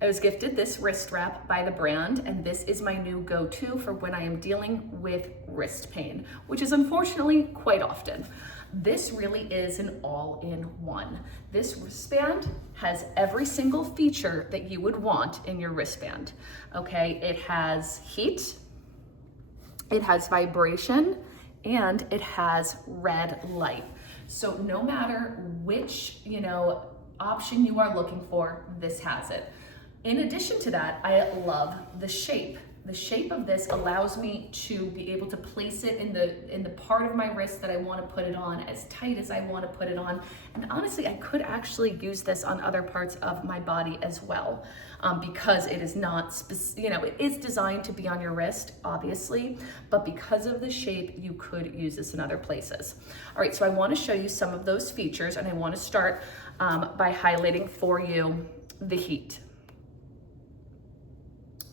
I was gifted this wrist wrap by the brand, and this is my new go-to for when I am dealing with wrist pain, which is unfortunately quite often. This really is an all-in-one. This wristband has every single feature that you would want in your wristband, okay? It has heat, it has vibration, and it has red light. So no matter which, option you are looking for, this has it. In addition to that, I love the shape. The shape of this allows me to be able to place it in the part of my wrist that I want to put it on, as tight as I want to put it on. And honestly, I could actually use this on other parts of my body as well, because it is not, it is designed to be on your wrist, obviously, but because of the shape, you could use this in other places. All right, so I want to show you some of those features, and I want to start by highlighting for you the heat.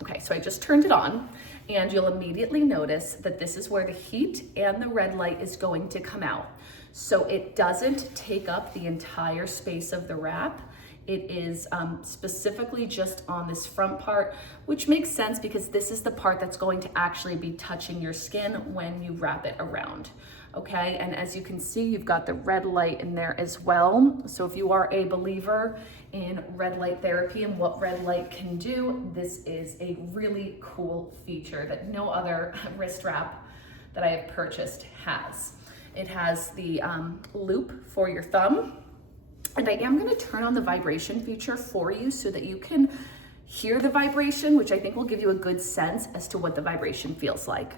Okay, so I just turned it on, and you'll immediately notice that this is where the heat and the red light is going to come out. So it doesn't take up the entire space of the wrap. It is specifically just on this front part, which makes sense because this is the part that's going to actually be touching your skin when you wrap it around. Okay, and as you can see, you've got the red light in there as well. So if you are a believer in red light therapy and what red light can do, this is a really cool feature that no other wrist wrap that I have purchased has. It has the loop for your thumb, and I am going to turn on the vibration feature for you so that you can hear the vibration, which I think will give you a good sense as to what the vibration feels like.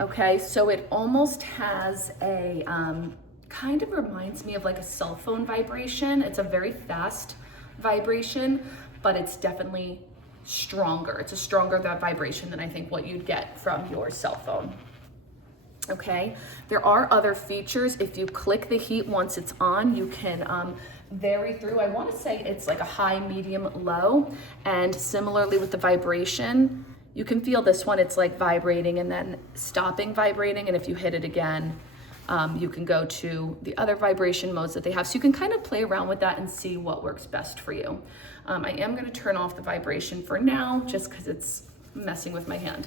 Okay, so it almost has a, kind of reminds me of like a cell phone vibration. It's a very fast vibration, but it's definitely stronger. It's a stronger vibration than I think what you'd get from your cell phone. Okay, there are other features. If you click the heat once it's on, you can vary through. I want to say it's like a high, medium, low, and similarly with the vibration, you can feel this one, it's like vibrating and then stopping vibrating. And if you hit it again, you can go to the other vibration modes that they have. So you can kind of play around with that and see what works best for you. I am gonna turn off the vibration for now, just because it's messing with my hand.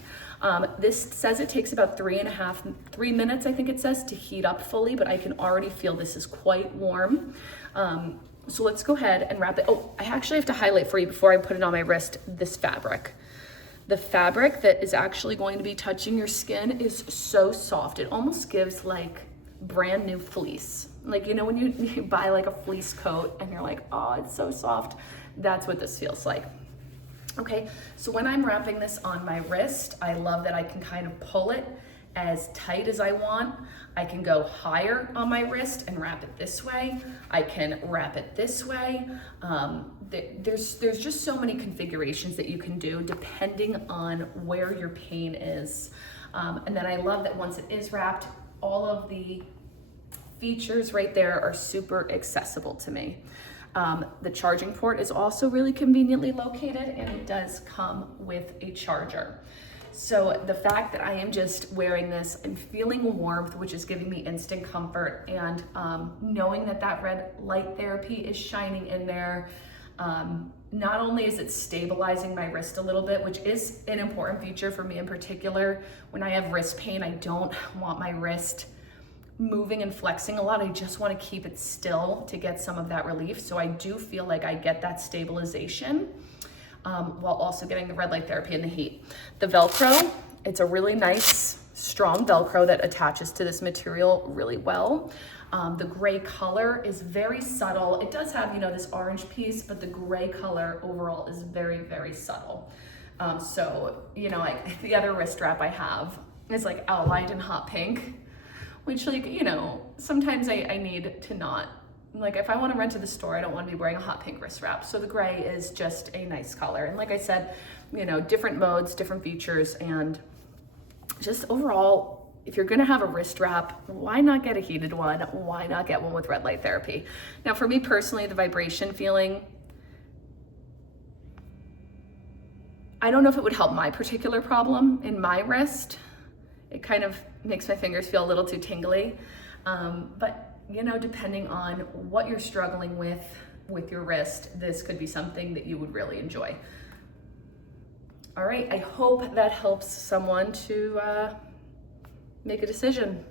This says it takes about 3 minutes, I think it says, to heat up fully, but I can already feel this is quite warm. So let's go ahead and wrap it. Oh, I actually have to highlight for you before I put it on my wrist, this fabric. The fabric that is actually going to be touching your skin is so soft. It almost gives like brand new fleece. Like, when you buy like a fleece coat and you're like, oh, it's so soft. That's what this feels like. Okay, so when I'm wrapping this on my wrist, I love that I can kind of pull it as tight as I want. I can go higher on my wrist and wrap it this way. I can wrap it this way. There's just so many configurations that you can do depending on where your pain is. And then I love that once it is wrapped, all of the features right there are super accessible to me. The charging port is also really conveniently located, and it does come with a charger. So the fact that I am just wearing this and feeling warmth, which is giving me instant comfort, and knowing that that red light therapy is shining in there, not only is it stabilizing my wrist a little bit, which is an important feature for me in particular. When I have wrist pain, I don't want my wrist moving and flexing a lot. I just want to keep it still to get some of that relief. So I do feel like I get that stabilization while also getting the red light therapy and the heat. The Velcro, it's a really nice, strong Velcro that attaches to this material really well. The gray color is very subtle. It does have, this orange piece, but the gray color overall is very, very subtle. So, like the other wrist wrap I have is like outlined in hot pink, which sometimes I need to not, like if I want to run to the store, I don't want to be wearing a hot pink wrist wrap. So the gray is just a nice color. And like I said, different modes, different features, and just overall, if you're gonna have a wrist wrap, why not get a heated one? Why not get one with red light therapy? Now for me personally, the vibration feeling, I don't know if it would help my particular problem in my wrist. It kind of makes my fingers feel a little too tingly. But you know, depending on what you're struggling with your wrist, this could be something that you would really enjoy. All right, I hope that helps someone to make a decision.